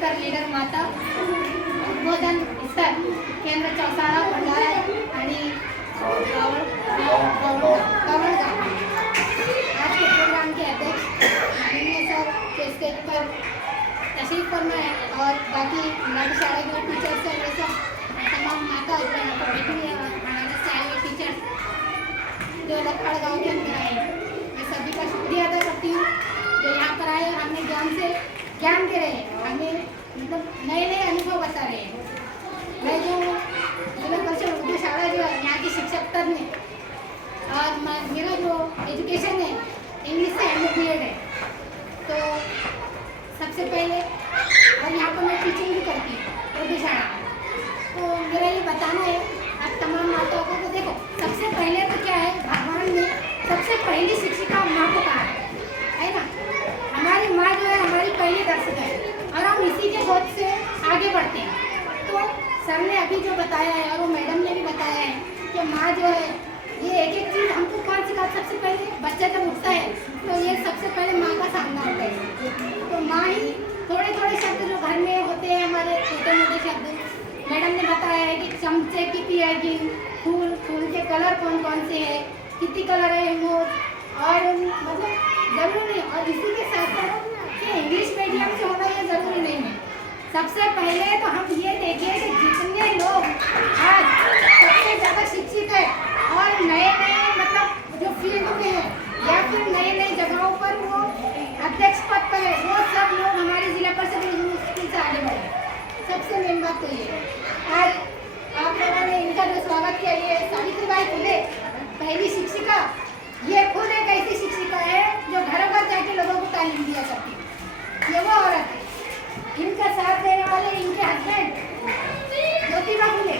विशेषकर लीडर माता उद्बोधन स्थळ केंद्र चौसाळा भंडारा आणि गवळगाव आज के प्रोग्राम के अध्यक्ष माननीय सर के स्टेज पर तशरीफ फरमाए और बाकी हमारी शाला के टीचर्स हैं, ये सब तमाम माता बहनों को बैठी हुई हमारे से आए हुए टीचर्स जो लखड़ गाँव के अंदर आए, मैं सभी का शुक्रिया अदा करती हूँ जो यहाँ पर आए, हमें ज्ञान दे रहे हैं, हमें मतलब नए नए अनुभव बता रहे हैं। मैं जो जिला परिषद उर्दू शाला जो है यहाँ की शिक्षक तज्ञ और मेरा जो एजुकेशन है इंग्लिश से MA है, तो सबसे पहले और यहाँ पर मैं टीचिंग भी करती हूँ उर्दू शाला। तो मेरा ये बताना है आप तमाम माताओं को, देखो सबसे पहले तो क्या है, भगवान ने सबसे पहली शिक्षिका माँ को कहा है ना। हमारी माँ जो है हमारी पहली दर्शक है और हम इसी के गोद से आगे बढ़ते हैं। तो सर ने अभी जो बताया है और वो मैडम ने भी बताया है कि माँ जो है ये एक एक चीज़ हमको कौन सिखा, सबसे पहले बच्चा जब उठता है तो ये सबसे पहले माँ का सामना होता है। तो माँ ही थोड़े थोड़े शब्द जो घर में होते हैं हमारे छोटे मोटे शब्द, मैडम ने बताया है कि चमचे की पिएगी, फूल के कलर कौन कौन से हैं, कितनी कलर है वो, और मतलब ज़रूरी नहीं। और इसी के साथ साथ कि इंग्लिश मीडियम से होना ये ज़रूरी नहीं है। सबसे पहले तो हम ये देखिए कि जितने लोग आज सबसे ज़्यादा शिक्षित है और नए नए मतलब जो फील्ड में है या फिर नए नए जगहों पर वो अध्यक्ष पद पर है, वो सब लोग हमारे जिला परिषद स्कूल से आगे बढ़े। सबसे मेन बात तो ये आज आप लोगों ने इनका जो स्वागत किया, ये सावित्रीबाई फुले पहली शिक्षिका, ये खुद एक ऐसी शिक्षिका है जो घर घर जाके लोगों को तालीम दिया करती है। ये वो औरत है। इनका साथ देने वाले इनके हस्बैंड ज्योतिबा फुले,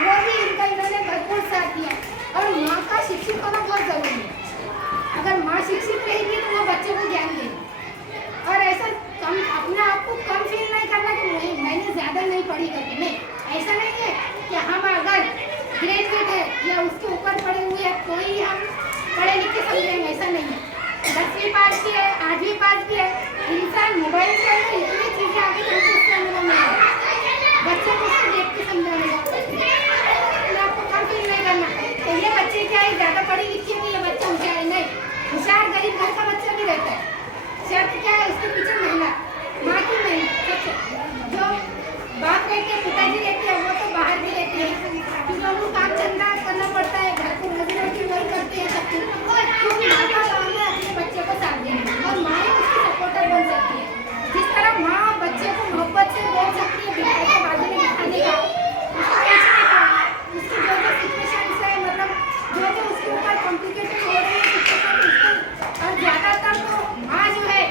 वो भी इन्होंने भरपूर साथ दिया। और माँ का शिक्षित होना बहुत जरूरी है। अगर माँ शिक्षित रहेगी तो वो बच्चे को ज्ञान देगी। और ऐसा कम अपने आप को कम फील नहीं करना कि मैंने ज़्यादा नहीं पढ़ी करके, नहीं, ऐसा नहीं है कि हम अगर ग्रेजुएट है या उसके ऊपर पढ़े हुए हैं कोई हम पढ़े लिखे समझेंगे, ऐसा नहीं है। 10वीं पास की है, 8वीं पास की है, इंसान मोबाइल से इतनी चीज़ें आगे चल के उसका अनुभव नहीं है, बच्चे को उसको देख के समझाने का आपको कम फील नहीं करना। तो ये बच्चे क्या है ज़्यादा पढ़ी लिखी नहीं, ये बच्चा होशियार है, नहीं, होशियार गरीब घर का बच्चा भी रहता है। शर्त क्या है उसके पीछे मेहनत, माँ की मेहनत। जो बाप रहते हैं, पिताजी रहते हैं, वो तो बाहर भी रहते हैं, क्योंकि उनको काम धंधा करना पड़ता है, घर को रोजी रोटी वही करते हैं सब कुछ, क्योंकि माँ का काम है अपने बच्चे को साथ देना और माँ ही उसकी सपोर्टर बन सकती है। जिस तरह माँ बच्चे को मोहब्बत से बोल सकती है बिठाने के बाजू में बिठाने का, उसकी जो जो सिचुएशन है मतलब जो उसके ऊपर कॉम्प्लिकेटेड हो रही है सिचुएशन, और ज़्यादातर तो माँ जो है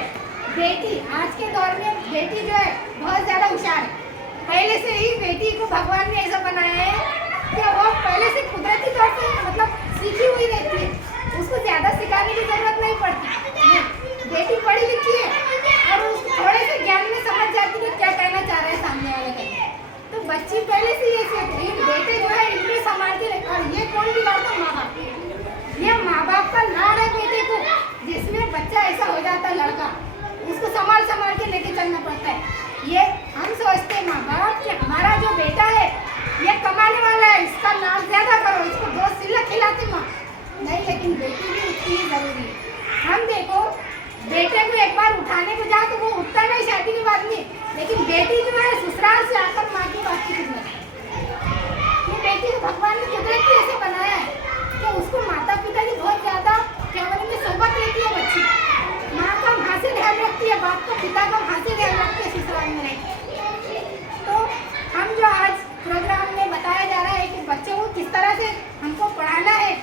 बेटी, आज के दौर में बेटी जो है बहुत ज़्यादा होशियार है। पहले से ही बेटी को भगवान ने ऐसा बनाया है कि वो पहले से कुदरती तौर से मतलब सीखी हुई रहती है, उसको ज़्यादा सिखाने की ज़रूरत नहीं पड़ती। बेटी पढ़ी लिखी है और उसको थोड़े से ज्ञान में समझ जाती है क्या कहना चाह रहा है सामने वाले का। तो बच्ची पहले से ये सीखती है, बेटे जो है इनमें संभाल के रखा। और ये कौन बिगाड़ता? माँ बाप। ये माँ बाप का लाड़ है बेटे को, जिसमें बच्चा ऐसा हो जाता है लड़का, उसको संभाल के लेके चलना पड़ता है। ये हम सोचते हैं माँ बाप कि हमारा जो बेटा है ये कमाने वाला है, इसका नाम ज़्यादा करो, इसको 2 सिलक खिलाती माँ, नहीं, लेकिन बेटी भी उतनी ही जरूरी है। हम देखो बेटे को एक बार उठाने को जाओ तो वो उठता नहीं शादी के बाद में, लेकिन बेटी जो है ससुराल से आकर माँ की बात की खिदमत है। ये बेटी को भगवान ने कुदरत भी ऐसे बनाया है कि उसको माता पिता की बहुत ज़्यादा केवल में सोबत रहती है। बच्ची माँ का वहाँ से ध्यान रखती है, बाप का पिता का वहाँ से ध्यान रखती है ससुराल में रहती। तो हम जो आज प्रोग्राम में बताया जा रहा है कि बच्चों को किस तरह से हमको पढ़ाना है,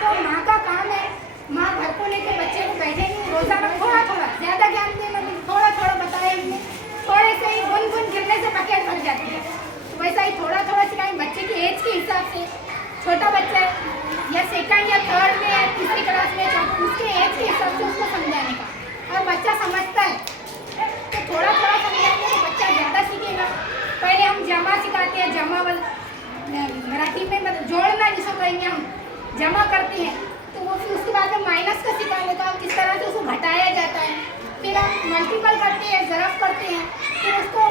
तो माँ का काम है। माँ घर को लेके बच्चे को बैठेंगे रोजाना, थोड़ा थोड़ा, ज़्यादा ज्ञान देना नहीं, थोड़ा थोड़ा बताए हमने, थोड़े से ही बुन गिरने से बकेट भर जाती है, वैसा ही थोड़ा थोड़ा सिखाएं बच्चे की एज के हिसाब से। छोटा बच्चा है या 2nd या 3rd में या 3री क्लास में, उसके एज के हिसाब से उसको समझाने का, और बच्चा समझता है तो थोड़ा थोड़ा समझाएंगे तो बच्चा ज़्यादा सीखेगा। पहले हम जमा सिखाते हैं, जमा वाला मराठी में मतलब जोड़ना जिसको कहेंगे हम, जमा करते हैं, तो वो फिर उसके बाद में माइनस का सिखाने का, किस तरह से उसको घटाया जाता है। फिर हम मल्टीपल करते हैं, ज़रब करते हैं, फिर उसको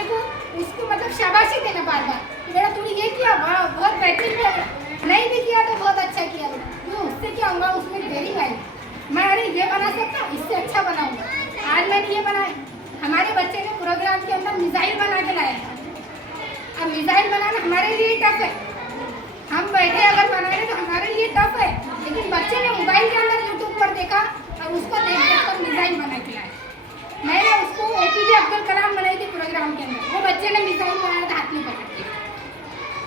बच्चे को उसको मतलब शाबाशी देना बार बार, बेटा तूने ये किया, वाह बहुत बेहतरीन किया, नहीं भी किया तो बहुत अच्छा किया, तो उससे क्या होगा, उसमें डेयरिंग आई, मैं अरे ये बना सकता हूँ, इससे अच्छा बनाऊंगा। आज मैंने ये बनाया, हमारे बच्चे ने प्रोग्राम के अंदर मिसाइल बना के लाया। अब मिसाइल बनाना हमारे लिए टफ है, हम बैठे अगर बना रहे तो हमारे लिए टफ है, लेकिन बच्चे ने मोबाइल के अंदर यूट्यूब पर देखा और उसको देख देख कर मिसाइल बना के लाया। मैंने उसको APJ अब्दुल कलाम बनाई थी प्रोग्राम के अंदर, वो बच्चे ने मिसाइल बनाया था हाथ में पकड़ के।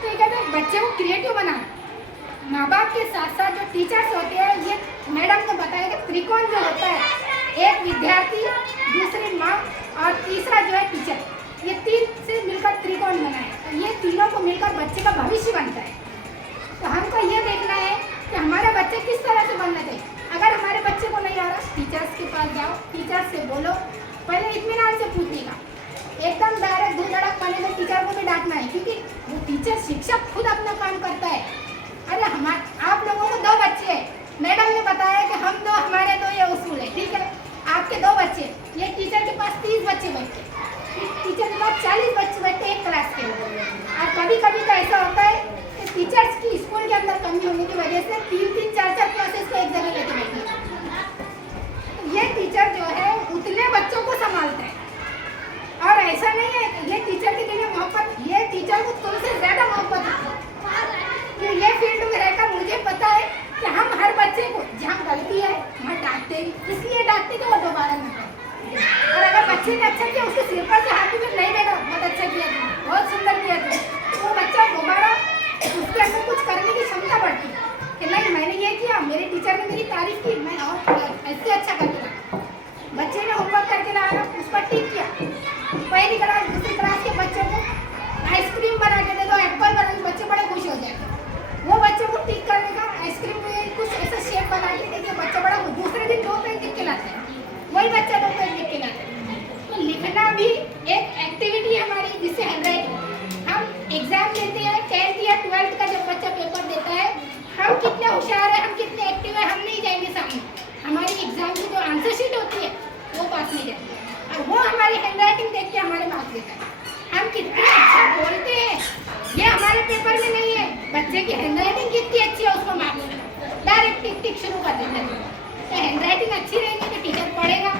तो ये कहते हैं बच्चे को क्रिएटिव बनाना। माँ बाप के साथ साथ जो टीचर्स होते हैं, ये मैडम ने बताया कि त्रिकोण जो होता है, एक विद्यार्थी, दूसरी माँ और तीसरा जो है टीचर, ये तीन से मिलकर त्रिकोण बना है, और ये तीनों को मिलकर बच्चे का भविष्य बनता है। तो हमको ये देखना है कि हमारे बच्चे किस तरह से बनना चाहिए। अगर हमारे बच्चे को नहीं आ रहा, टीचर्स के पास जाओ, टीचर्स से बोलो, पहले इत्मीनान से पूछिएगा, एकदम डायरेक्ट धूमधड़क माने तो टीचर को भी डांटना है, क्योंकि वो टीचर शिक्षक खुद अपना काम करता है। अरे आप लोगों को 2 बच्चे हैं, मैडम ने बताया कि हमारे 2 ये उसूल है, ठीक है, आपके 2 बच्चे, ये टीचर के पास 30 बच्चे बैठते, टीचर के पास 40 बच्चे बैठते एक क्लास के। और कभी कभी तो ऐसा होता है कि टीचर्स की स्कूल के अंदर कमी होने की वजह से 3-3, 4-4 क्लासेस को एक जगह लेके बैठे। ये टीचर जो है उतने बच्चों को संभालता है, और ऐसा नहीं है कि ये टीचर के लिए मोहब्बत, ये टीचर को तुमसे ज़्यादा मोहब्बत है। तो ये फील्ड में रहकर मुझे पता है कि हम हर बच्चे को जहाँ गलती है वहाँ डांटते ही, इसलिए डांटते कि वो दोबारा न करे। और अगर बच्चे ने अच्छा किया, उसके सिर पर से हाथ में नहीं बेटा बहुत अच्छा किया, बहुत सुंदर किया, तो बच्चा दोबारा उसके अंदर कुछ करने की क्षमता बढ़ती है कि नहीं मैंने ये किया, मेरे टीचर ने मेरी तारीफ की, मैं और ऐसे अच्छा करके लाया। बच्चे ने होमवर्क करके लाया, उस पर टिक किया, पहली क्लास दूसरी क्लास के बच्चों को आइसक्रीम बना के दे दो, एप्पल बना के, बच्चे बड़े खुश हो जाएंगे। वो बच्चे को टिक करने का आइसक्रीम में कुछ ऐसा शेप बना के देखिए, बच्चा बड़ा दूसरे दिन 2 पेज लिख के लाता है, वही बच्चा 2 पेज लिख के लाता है। तो लिखना भी एक एक्टिविटी है हमारी, जिससे हैंडराइटिंग, हम एग्जाम देते हैं 10th या 12th का जब बच्चा पेपर देता है, हम कितने होशियार है, हम कितने एक्टिव है, हम नहीं जाएंगे सामने, हमारी एग्जाम की जो आंसर शीट होती है वो पास नहीं जाती, और वो हमारी हैंडराइटिंग देख के हमारे मार्क्स देता है। हम कितने अच्छा बोलते हैं ये हमारे पेपर में नहीं है, बच्चे की हैंडराइटिंग कितनी अच्छी है उसको मार्क्स देना, डायरेक्ट टिक टिक शुरू कर देते हैं। तो हैंडराइटिंग अच्छी रहेगी तो टीचर पढ़ेगा।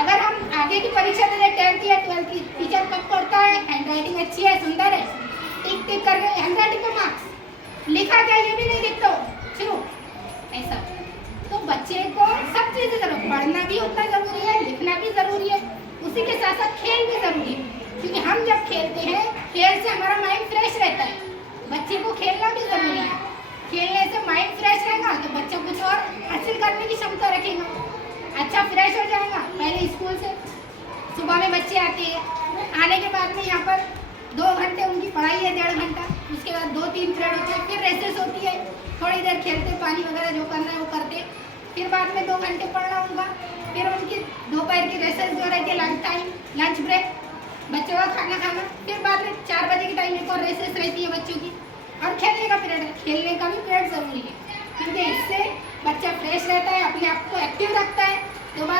अगर हम आगे की परीक्षा दे रहे 10th या 12th की, टीचर कब पढ़ता है, हैंडराइटिंग अच्छी है, सुंदर है, टिक टिक करके हैंडराइटिंग का मार्क्स, लिखा क्या ये भी नहीं दिखता शुरू ऐसा। तो बच्चे को सब चीज़ें जरूर, पढ़ना भी उतना ज़रूरी है, लिखना भी ज़रूरी है, उसी के साथ साथ खेल भी ज़रूरी है, क्योंकि हम जब खेलते हैं, खेल से हमारा माइंड फ्रेश रहता है। बच्चे को खेलना भी ज़रूरी है, खेलने से माइंड फ्रेश रहेगा तो बच्चा कुछ और हासिल करने की क्षमता रखेगा, अच्छा फ्रेश हो जाएगा। पहले स्कूल से सुबह में बच्चे आते हैं, आने के बाद में यहाँ पर 2 घंटे उनकी पढ़ाई है, 1.5 घंटा, उसके बाद 2-3 पीरियड होते हैं, फिर रेसेस होती है, थोड़ी देर खेलते, पानी वगैरह जो करना है वो करते, फिर बाद में 2 घंटे पढ़ना उनका, फिर उनकी दोपहर की रेसेस जो रहती है, लंच टाइम, लंच ब्रेक, बच्चों का खाना, फिर बाद में 4 बजे के टाइम एक और रेसेस रहती है बच्चों की, और खेलने का पीरियड है, खेलने